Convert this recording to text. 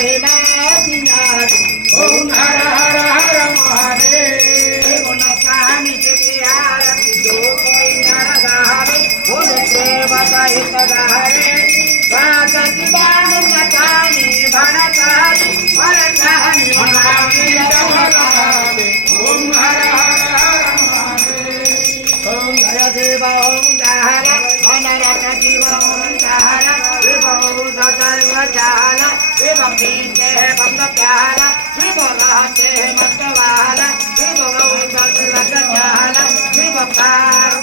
महिमा किनारे ओम हर हर हर महादेव बोलो स्वामी जी की आरती जो कोई नर गावे बोले प्रेम सहित गावे राजा जीवन कहानी भरतारी भरतारी महादेव जगलावे ओम हर हर हर महादेव ओम जय देव ओम जहर मनरक जीव ओम जहर शिव सदैव जाला शिव पीते बंद प्याला शिव रहते मत वाला शिव सदैव जाला शिव पार